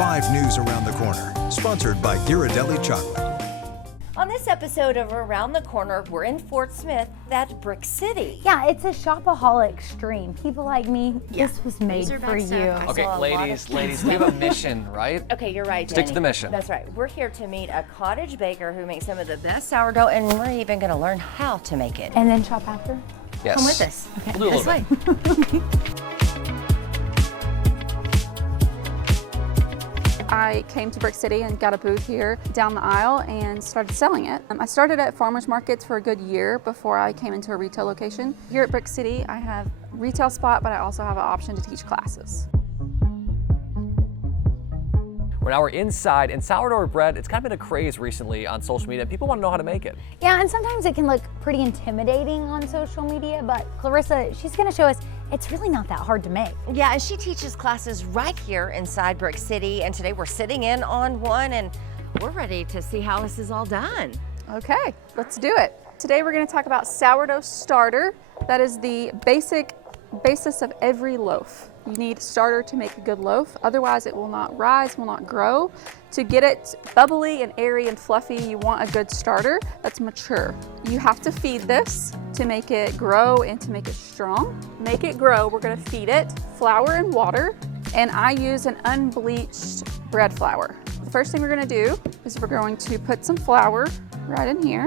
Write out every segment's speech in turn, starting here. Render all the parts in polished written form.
5 News Around the Corner, sponsored by Ghirardelli Chocolate. On this episode of Around the Corner, we're in Fort Smith at BrickCity. Yeah, it's a shopaholic stream. People like me, this was made for you. Okay, ladies, we have a mission, right? Okay, you're right, Stick to the mission. That's right. We're here to meet a cottage baker who makes some of the best sourdough, and we're even going to learn how to make it. And then shop after? Yes. Come with us. Okay. We'll do a This little bit. way. I came to BrickCity and got a booth here down the aisle and started selling it. I started at farmers markets for a good year before I came into a retail location. Here at BrickCity, I have a retail spot, but I also have an option to teach classes. Now we're inside, and sourdough bread, it's kind of been a craze recently on social media. People want to know how to make it. Yeah, and sometimes it can look pretty intimidating on social media, but Clarissa, she's gonna show us it's really not that hard to make. Yeah, and she teaches classes right here inside BrickCity, and today we're sitting in on one, and we're ready to see how this is all done. Okay, let's do it. Today we're going to talk about sourdough starter. That is the basis of every loaf. You need starter to make a good loaf, otherwise it will not rise, will not grow. To get it bubbly and airy and fluffy, you want a good starter that's mature. You have to feed this to make it grow and to make it strong. Make it grow, we're gonna feed it flour and water, and I use an unbleached bread flour. The first thing we're gonna do is we're going to put some flour right in here,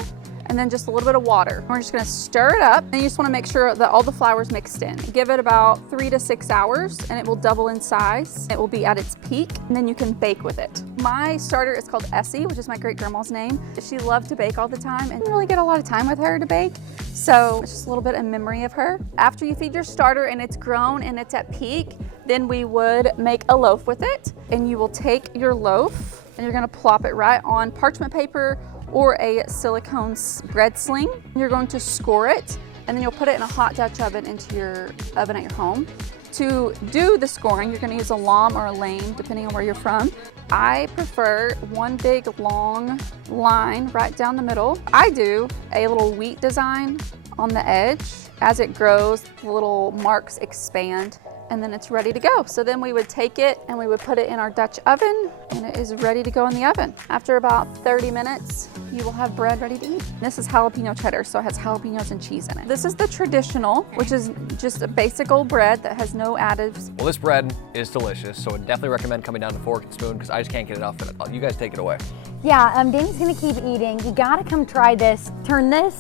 and then just a little bit of water. We're just gonna stir it up, and you just wanna make sure that all the flour's mixed in. Give it about 3 to 6 hours, and it will double in size. It will be at its peak, and then you can bake with it. My starter is called Essie, which is my great grandma's name. She loved to bake all the time, and didn't really get a lot of time with her to bake, so it's just a little bit in memory of her. After you feed your starter and it's grown and it's at peak, then we would make a loaf with it, and you will take your loaf, and you're gonna plop it right on parchment paper or a silicone bread sling. You're going to score it, and then you'll put it in a hot Dutch oven into your oven at your home. To do the scoring, you're gonna use a lame or a lame, depending on where you're from. I prefer one big long line right down the middle. I do a little wheat design on the edge. As it grows, the little marks expand, and then it's ready to go. So then we would take it and we would put it in our Dutch oven, and it is ready to go in the oven. After about 30 minutes, you will have bread ready to eat. This is jalapeno cheddar, so it has jalapenos and cheese in it. This is the traditional, which is just a basic old bread that has no additives. Well, this bread is delicious, so I definitely recommend coming down to Fork and Spoon because I just can't get enough of it. You guys take it away. Yeah, Danny's gonna keep eating. You gotta come try this. Turn this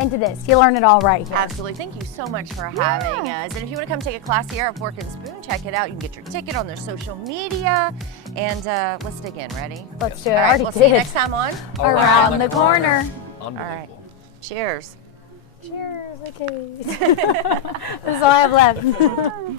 into this. You'll learn it all right here. Absolutely. Thank you so much for having us. And if you want to come take a class here at Fork and Spoon, check it out. You can get your ticket on their social media. And let's dig in. Ready? Let's do it. All I right, already we'll see you did. next time on Around the corner. All right. Cheers. Cheers, okay. This is all I have left.